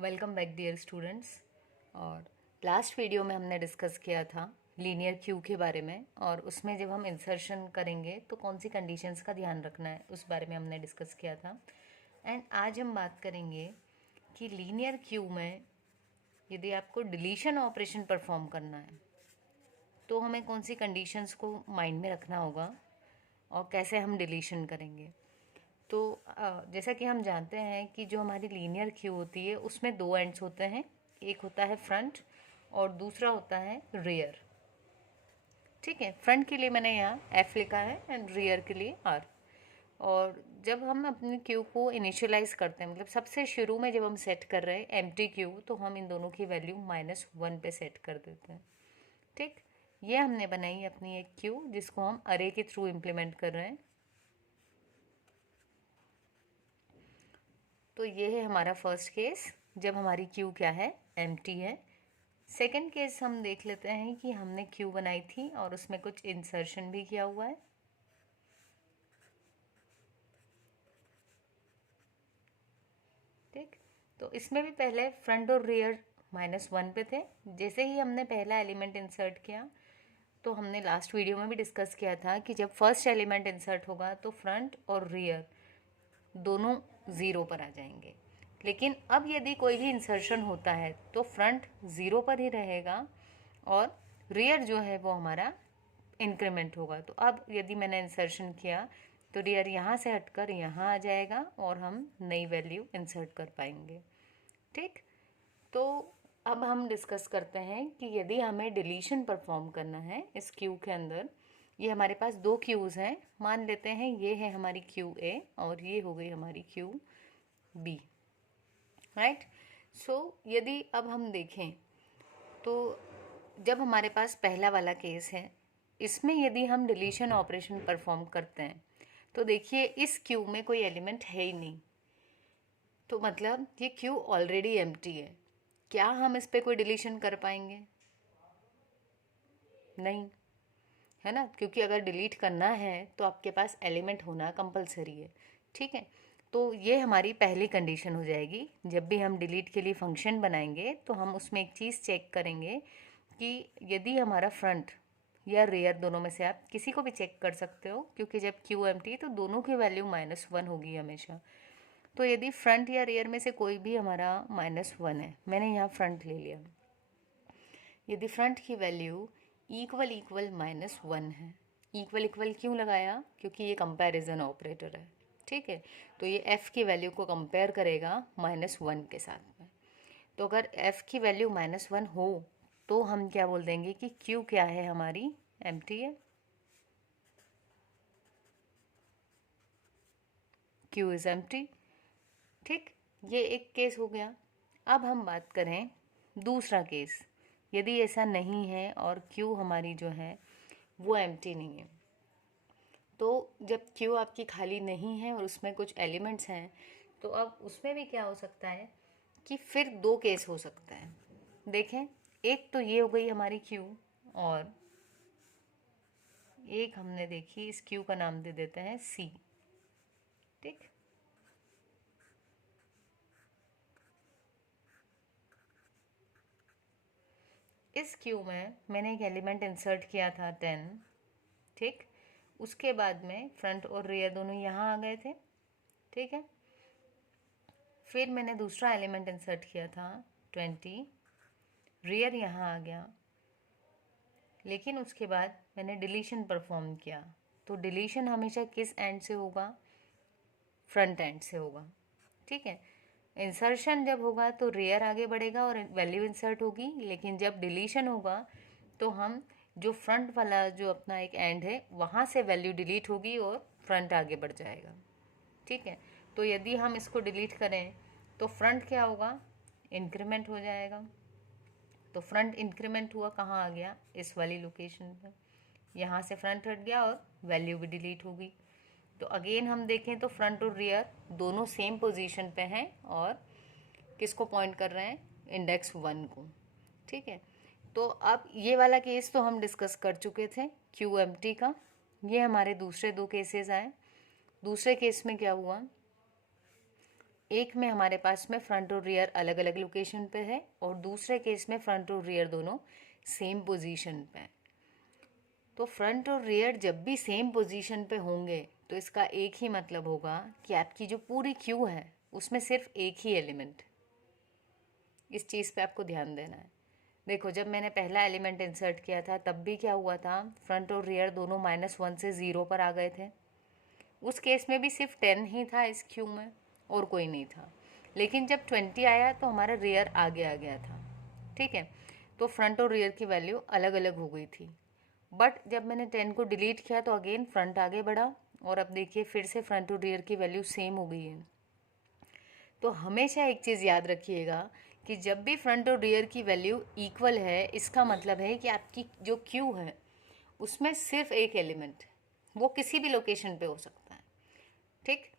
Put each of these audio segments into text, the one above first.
Welcome back dear students. और last video में हमने डिस्कस किया था लीनियर क्यू के बारे में, और उसमें जब हम इंसर्शन करेंगे तो कौन सी कंडीशंस का ध्यान रखना है उस बारे में हमने डिस्कस किया था। एंड आज हम बात करेंगे कि लीनियर क्यू में यदि आपको डिलीशन ऑपरेशन परफॉर्म करना है तो हमें कौन सी कंडीशंस को माइंड में रखना होगा और कैसे हम डिलीशन करेंगे। तो जैसा कि हम जानते हैं कि जो हमारी लीनियर क्यू होती है उसमें दो एंड्स होते हैं, एक होता है फ्रंट और दूसरा होता है रियर। ठीक है, फ्रंट के लिए मैंने यहाँ एफ लिखा है एंड रियर के लिए आर। और जब हम अपनी क्यू को इनिशियलाइज करते हैं, मतलब सबसे शुरू में जब हम सेट कर रहे हैं एम्प्टी क्यू, तो हम इन दोनों की वैल्यू -1 पे सेट कर देते हैं। ठीक, ये हमने बनाई अपनी एक क्यू जिसको हम अरे के थ्रू इम्प्लीमेंट कर रहे हैं। तो ये है हमारा फर्स्ट केस जब हमारी क्यू क्या है, एम्प्टी है। सेकंड केस हम देख लेते हैं कि हमने क्यू बनाई थी और उसमें कुछ इंसर्शन भी किया हुआ है। ठीक, तो इसमें भी पहले फ्रंट और रियर -1 पे थे। जैसे ही हमने पहला एलिमेंट इंसर्ट किया तो हमने लास्ट वीडियो में भी डिस्कस किया था कि जब फर्स्ट एलिमेंट इंसर्ट होगा तो फ्रंट और रियर दोनों ज़ीरो पर आ जाएंगे। लेकिन अब यदि कोई भी इंसर्शन होता है तो फ्रंट ज़ीरो पर ही रहेगा और रियर जो है वो हमारा इंक्रीमेंट होगा। तो अब यदि मैंने इंसर्शन किया तो रियर यहाँ से हटकर यहाँ आ जाएगा और हम नई वैल्यू इंसर्ट कर पाएंगे। ठीक, तो अब हम डिस्कस करते हैं कि यदि हमें डिलीशन परफॉर्म करना है इस क्यू के अंदर। ये हमारे पास दो क्यूज़ हैं, मान लेते हैं ये है हमारी क्यू ए और ये हो गई हमारी क्यू बी। राइट, सो यदि अब हम देखें तो जब हमारे पास पहला वाला केस है, इसमें यदि हम डिलीशन ऑपरेशन परफॉर्म करते हैं तो देखिए इस क्यू में कोई एलिमेंट है ही नहीं, तो मतलब ये क्यू ऑलरेडी एम्प्टी है। क्या हम इस पे कोई डिलीशन कर पाएंगे? नहीं, है ना, क्योंकि अगर डिलीट करना है तो आपके पास एलिमेंट होना कंपलसरी है। ठीक है, तो ये हमारी पहली कंडीशन हो जाएगी। जब भी हम डिलीट के लिए फंक्शन बनाएंगे तो हम उसमें एक चीज़ चेक करेंगे कि यदि हमारा फ्रंट या रेयर, दोनों में से आप किसी को भी चेक कर सकते हो, क्योंकि जब क्यू एम्प्टी है तो दोनों की वैल्यू -1 होगी हमेशा। तो यदि फ्रंट या रेयर में से कोई भी हमारा -1 है, मैंने यहाँ फ्रंट ले लिया, यदि फ्रंट की वैल्यू इक्वल इक्वल -1 है, इक्वल इक्वल क्यों लगाया, क्योंकि ये कंपैरिजन ऑपरेटर है। ठीक है, तो ये f की वैल्यू को कंपेयर करेगा -1 के साथ में। तो अगर f की वैल्यू -1 हो तो हम क्या बोल देंगे कि q क्या है, हमारी एम्प्टी है, q इज़ एम्प्टी। ठीक, ये एक केस हो गया। अब हम बात करें दूसरा केस, यदि ऐसा नहीं है और q हमारी जो है वो एम्प्टी नहीं है। तो जब क्यू आपकी खाली नहीं है और उसमें कुछ एलिमेंट्स हैं, तो अब उसमें भी क्या हो सकता है कि फिर दो केस हो सकता है। देखें, एक तो ये हो गई हमारी क्यू, और एक हमने देखी, इस क्यू का नाम दे देते हैं सी। ठीक, इस क्यू में मैंने एक एलिमेंट इंसर्ट किया था 10। ठीक, उसके बाद में फ्रंट और रियर दोनों यहाँ आ गए थे। ठीक है, फिर मैंने दूसरा एलिमेंट इंसर्ट किया था 20, रियर यहाँ आ गया, लेकिन उसके बाद मैंने डिलीशन परफॉर्म किया। तो डिलीशन हमेशा किस एंड से होगा? फ्रंट एंड से होगा। ठीक है, इंसर्शन जब होगा तो रियर आगे बढ़ेगा और वैल्यू इंसर्ट होगी, लेकिन जब डिलीशन होगा तो हम जो फ्रंट वाला जो अपना एक एंड है वहाँ से वैल्यू डिलीट होगी और फ्रंट आगे बढ़ जाएगा। ठीक है, तो यदि हम इसको डिलीट करें तो फ्रंट क्या होगा? इंक्रीमेंट हो जाएगा। तो फ्रंट इंक्रीमेंट हुआ, कहाँ आ गया? इस वाली लोकेशन पर। यहाँ से फ्रंट हट गया और वैल्यू भी डिलीट होगी। तो अगेन हम देखें तो फ्रंट और रियर दोनों सेम पोजीशन पे हैं और किसको पॉइंट कर रहे हैं? इंडेक्स 1 को। ठीक है, तो अब ये वाला केस तो हम डिस्कस कर चुके थे क्यू एम्प्टी का। ये हमारे दूसरे दो केसेस आए। दूसरे केस में क्या हुआ एक में हमारे पास में फ्रंट और रियर अलग अलग लोकेशन पे है और दूसरे केस में फ्रंट और रियर दोनों सेम पोजीशन पे है। तो फ्रंट और रियर जब भी सेम पोजीशन पे होंगे तो इसका एक ही मतलब होगा कि आपकी जो पूरी क्यू है उसमें सिर्फ एक ही एलिमेंट। इस चीज़ पे आपको ध्यान देना है। देखो, जब मैंने पहला एलिमेंट इंसर्ट किया था तब भी क्या हुआ था, फ्रंट और रियर दोनों -1 से 0 पर आ गए थे। उस केस में भी सिर्फ 10 ही था इस क्यू में और कोई नहीं था। लेकिन जब 20 आया तो हमारा रियर आगे आ गया था। ठीक है, तो फ्रंट और रियर की वैल्यू अलग अलग हो गई थी। बट जब मैंने 10 को डिलीट किया तो अगेन फ्रंट आगे बढ़ा और अब देखिए फिर से फ्रंट और रियर की वैल्यू सेम हो गई है। तो हमेशा एक चीज़ याद रखिएगा कि जब भी फ्रंट और रियर की वैल्यू इक्वल है इसका मतलब है कि आपकी जो क्यू है उसमें सिर्फ एक एलिमेंट, वो किसी भी लोकेशन पे हो सकता है। ठीक,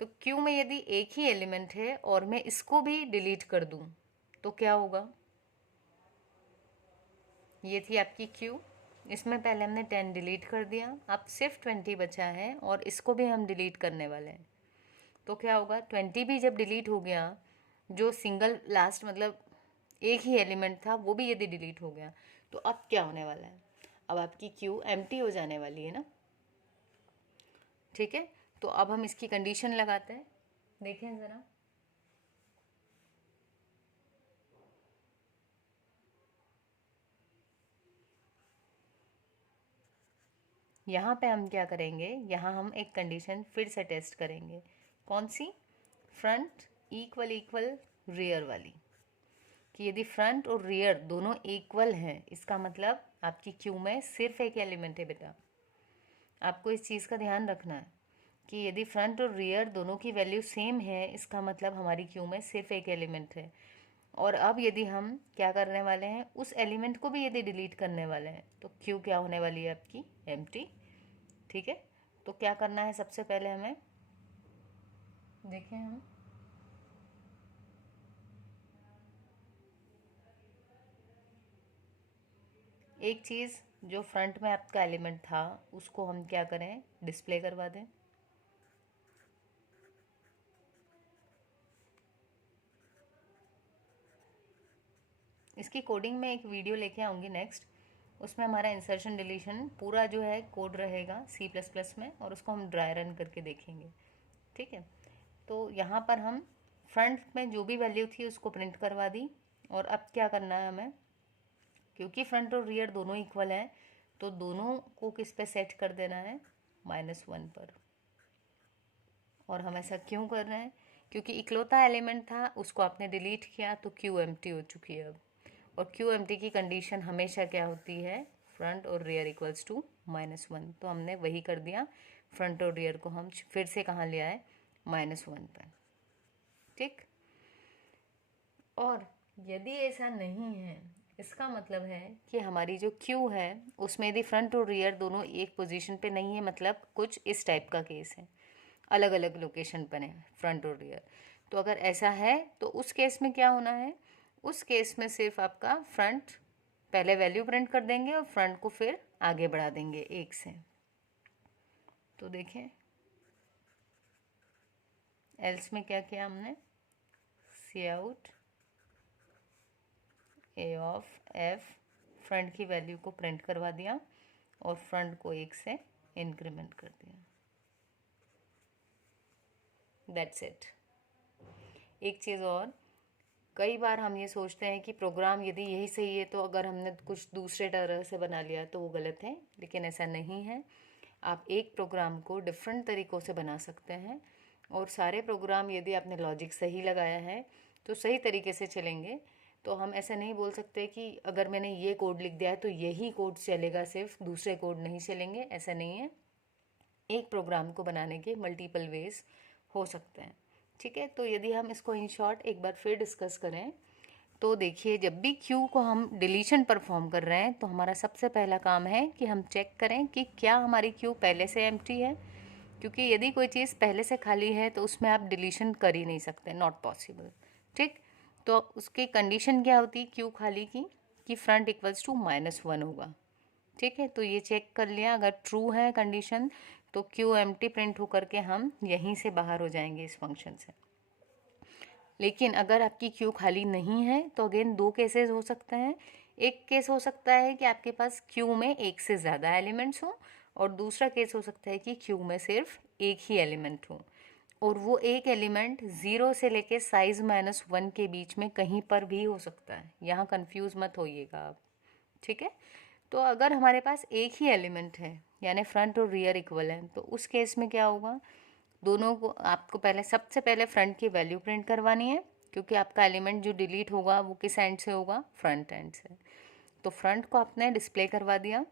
तो क्यू में यदि एक ही एलिमेंट है और मैं इसको भी डिलीट कर दूं तो क्या होगा। ये थी आपकी क्यू, इसमें पहले हमने 10 डिलीट कर दिया, अब सिर्फ 20 बचा है और इसको भी हम डिलीट करने वाले हैं। तो क्या होगा, 20 भी जब डिलीट हो गया, जो सिंगल लास्ट मतलब एक ही एलिमेंट था वो भी यदि डिलीट हो गया तो अब क्या होने वाला है, अब आपकी क्यू एम्प्टी हो जाने वाली है ना। ठीक है, तो अब हम इसकी कंडीशन लगाते हैं, देखें ज़रा। यहाँ पे हम क्या करेंगे, यहाँ हम एक कंडीशन फिर से टेस्ट करेंगे। कौन सी, फ्रंट इक्वल इक्वल रियर वाली, कि यदि फ्रंट और रियर दोनों इक्वल हैं इसका मतलब आपकी क्यू में सिर्फ एक एलिमेंट है बेटा। आपको इस चीज़ का ध्यान रखना है कि यदि फ्रंट और रियर दोनों की वैल्यू सेम है इसका मतलब हमारी क्यू में सिर्फ एक एलिमेंट है। और अब यदि हम क्या करने वाले हैं, उस एलिमेंट को भी यदि डिलीट करने वाले हैं तो क्यू क्या होने वाली है आपकी, एम्प्टी। ठीक है, तो क्या करना है, सबसे पहले हमें देखें हम एक चीज़, जो फ्रंट में आपका एलिमेंट था उसको हम क्या करें, डिस्प्ले करवा दें। इसकी कोडिंग में एक वीडियो लेके आऊँगी नेक्स्ट, उसमें हमारा इंसर्शन डिलीशन पूरा जो है कोड रहेगा C++ में और उसको हम ड्राई रन करके देखेंगे। ठीक है, तो यहाँ पर हम फ्रंट में जो भी वैल्यू थी उसको प्रिंट करवा दी और अब क्या करना है हमें, क्योंकि फ्रंट और रियर दोनों इक्वल हैं तो दोनों को किस पे सेट कर देना है, -1 पर। और हम ऐसा क्यों कर रहे हैं, क्योंकि इकलौता एलिमेंट था उसको आपने डिलीट किया तो क्यू एम्प्टी हो चुकी है अब। और क्यू एम्प्टी की कंडीशन हमेशा क्या होती है, फ्रंट और रियर इक्वल्स टू -1। तो हमने वही कर दिया, फ्रंट और रियर को हम फिर से कहाँ ले आए, -1 पर। ठीक, और यदि ऐसा नहीं है इसका मतलब है कि हमारी जो क्यू है उसमें यदि फ्रंट और रियर दोनों एक पोजीशन पे नहीं है, मतलब कुछ इस टाइप का केस है, अलग अलग लोकेशन पर है फ्रंट और रियर। तो अगर ऐसा है तो उस केस में क्या होना है, उस केस में सिर्फ आपका फ्रंट पहले वैल्यू प्रिंट कर देंगे और फ्रंट को फिर आगे बढ़ा देंगे एक से। तो देखें एल्स में क्या किया हमने, cout a of f, front की वैल्यू को प्रिंट करवा दिया और फ्रंट को एक से इंक्रीमेंट कर दिया। That's it. एक चीज़ और, कई बार हम ये सोचते हैं कि प्रोग्राम यदि यही सही है तो अगर हमने कुछ दूसरे तरह से बना लिया तो वो गलत है, लेकिन ऐसा नहीं है। आप एक प्रोग्राम को डिफरेंट तरीक़ों से बना सकते हैं और सारे प्रोग्राम यदि आपने लॉजिक सही लगाया है तो सही तरीके से चलेंगे। तो हम ऐसा नहीं बोल सकते कि अगर मैंने ये कोड लिख दिया है तो यही कोड चलेगा, सिर्फ दूसरे कोड नहीं चलेंगे, ऐसा नहीं है। एक प्रोग्राम को बनाने के मल्टीपल वेज हो सकते हैं। ठीक है, तो यदि हम इसको इन शॉर्ट एक बार फिर डिस्कस करें तो देखिए, जब भी क्यू को हम डिलीशन परफॉर्म कर रहे हैं तो हमारा सबसे पहला काम है कि हम चेक करें कि क्या हमारी क्यू पहले से एम्प्टी है, क्योंकि यदि कोई चीज़ पहले से खाली है तो उसमें आप डिलीशन कर ही नहीं सकते, नॉट पॉसिबल। ठीक, तो उसकी कंडीशन क्या होती है क्यू खाली की, कि फ्रंट इक्वल्स टू -1 होगा। ठीक है, तो ये चेक कर लिया, अगर ट्रू है कंडीशन तो क्यू एम्प्टी प्रिंट होकर के हम यहीं से बाहर हो जाएंगे इस फंक्शन से। लेकिन अगर आपकी क्यू खाली नहीं है तो अगेन दो केसेस हो सकते हैं। एक केस हो सकता है कि आपके पास क्यू में एक से ज़्यादा एलिमेंट्स हों, और दूसरा केस हो सकता है कि क्यू में सिर्फ एक ही एलिमेंट हो, और वो एक एलिमेंट 0 से लेके साइज -1 के बीच में कहीं पर भी हो सकता है। यहाँ कंफ्यूज मत होइएगा आप, ठीक है। तो अगर हमारे पास एक ही एलिमेंट है, यानी फ्रंट और रियर इक्वल है, तो उस केस में क्या होगा, दोनों को आपको पहले सबसे पहले फ्रंट की वैल्यू प्रिंट करवानी है, क्योंकि आपका एलिमेंट जो डिलीट होगा वो किस एंड से होगा, फ्रंट एंड से। तो फ्रंट को आपने डिस्प्ले करवा दिया,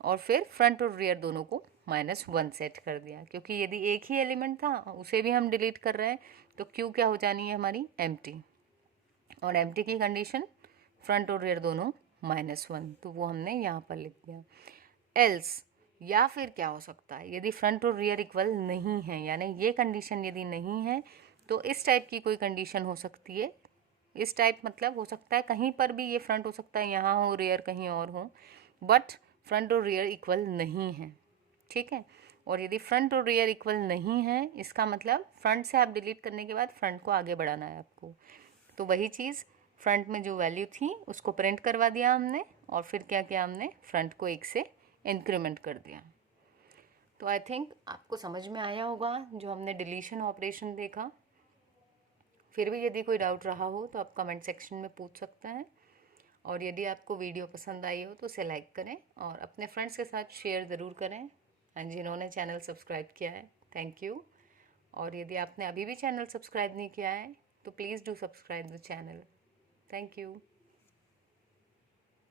और फिर फ्रंट और रियर दोनों को -1 सेट कर दिया, क्योंकि यदि एक ही एलिमेंट था उसे भी हम डिलीट कर रहे हैं, तो क्यू क्या हो जानी है हमारी, एम्प्टी। और एम्प्टी की कंडीशन फ्रंट और रियर दोनों -1, तो वो हमने यहाँ पर लिख दिया। एल्स, या फिर क्या हो सकता है, यदि फ्रंट और रियर इक्वल नहीं है, यानी ये कंडीशन यदि नहीं है, तो इस टाइप की कोई कंडीशन हो सकती है। इस टाइप मतलब हो सकता है कहीं पर भी ये फ्रंट हो सकता है यहाँ हो, रियर कहीं और हो, बट फ्रंट और रियर इक्वल नहीं है, ठीक है। और यदि फ्रंट और रियर इक्वल नहीं है, इसका मतलब फ्रंट से आप डिलीट करने के बाद फ्रंट को आगे बढ़ाना है आपको। तो वही चीज़, फ्रंट में जो वैल्यू थी उसको प्रिंट करवा दिया हमने, और फिर क्या किया हमने, फ्रंट को एक से इंक्रीमेंट कर दिया। तो आई थिंक आपको समझ में आया होगा जो हमने डिलीशन ऑपरेशन देखा। फिर भी यदि कोई डाउट रहा हो तो आप कमेंट सेक्शन में पूछ सकते हैं, और यदि आपको वीडियो पसंद आई हो तो उसे लाइक करें और अपने फ्रेंड्स के साथ शेयर ज़रूर करें। एंड जिन्होंने चैनल सब्सक्राइब किया है, थैंक यू। और यदि आपने अभी भी चैनल सब्सक्राइब नहीं किया है तो please do subscribe the channel. Thank you.